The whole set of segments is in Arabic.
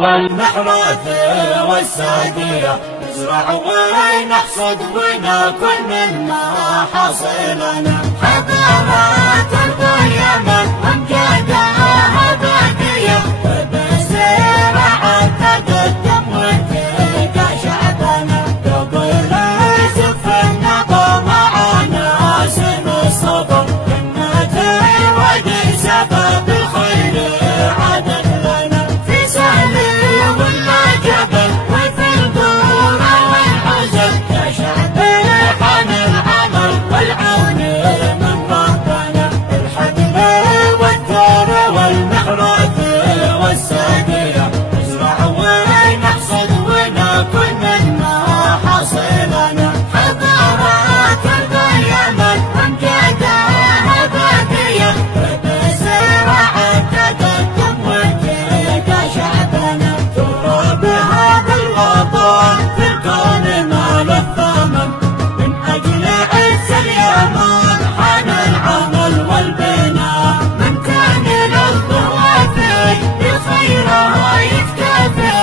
والمحراث والساقية نزرع ونحصد وناكل من محاصيلنا. حضارات اليمن وامجادها باقية بالزراعة تقدم وتلقى شعبنا. يقول زف النبى مع ناس الصبر جنة الودي سبب الخير عدد لنا. في سهل ولا جبل وفي القرى والحزن يا شعب حان العمل والعون من ربنا. الحقل والثور والمحراث والساقية نزرع ونحصد وناكل من محاصيلنا. حضارات اليمن وامجادها باقية بالزراعة تقدم وتلقى شعبنا. تراب هذا الوطن في الكون ما له ثمن من أجل عز اليمن حان العمل والبناء. من كان للضوء فيه بخيره يكتفي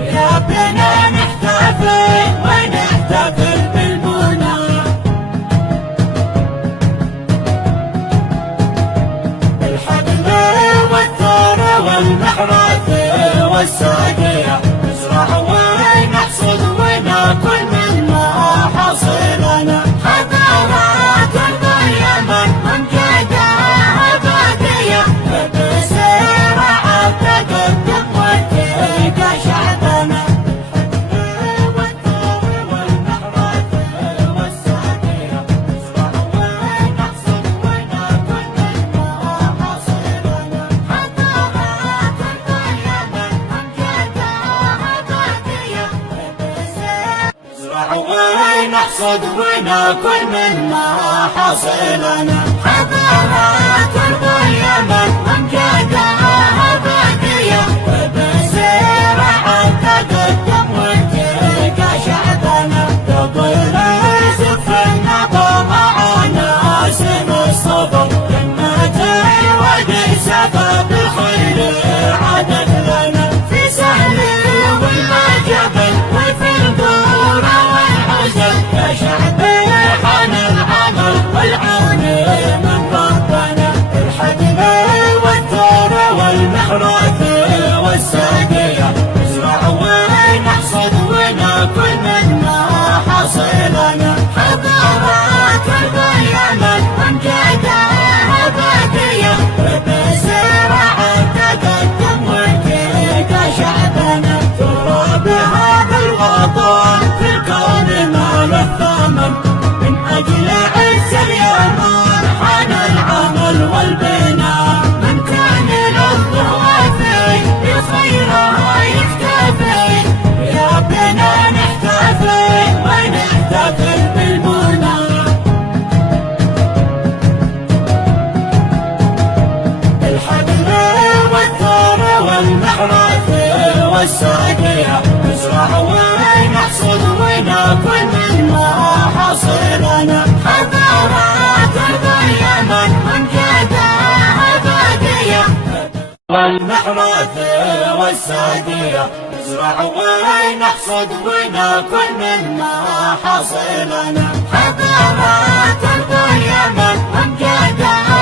يا بنا نحتفي ونحتفل بالمنى. الحقل والثور والمحراث والساقية نزرع ونحصد وناكل من محاصيلنا. حضارات اليمن وامجادها باقية بالزراعة تقدم وتلقى شعبنا. الحقل والثور والمحراث والساقية نزرع ونحصد وناكل من محاصيلنا. حضارات اليمن وامجادها باقية نزرع ونحصد وناكل من محاصيلنا. حضارات اليمن وامجادها باقية بالزراعة تقدم وتلقى شعبنا. يقول زف النبى مع ناس الصبر جنة الودي سبب الخير عدد لنا. في سهل ولا جبل وفي القرى والحزن يا شعب حان العمل والعون من ربنا. الحقل والثور والمحراث والساقية نزرع ونحصد وناكل من محاصيلنا. حضارات اليمن وامجادها باقية بالزراعة تقدم وتلقى شعبنا. تراب هذا الوطن في الكون ما له ثمن من أجل عز اليمن حان العمل والبناء. من كان للضوء فيه بخيره يكتفي يا بنا نحتفي ونحتفل بالمنى. الحقل والثور والمحراث والساقية نزرع ونحصد وناكل من محاصيلنا. حضارات اليمن وامجادها باقية والمحراث والساقية نزرع ونحصد وناكل من محاصيلنا. حضارات اليمن وامجادها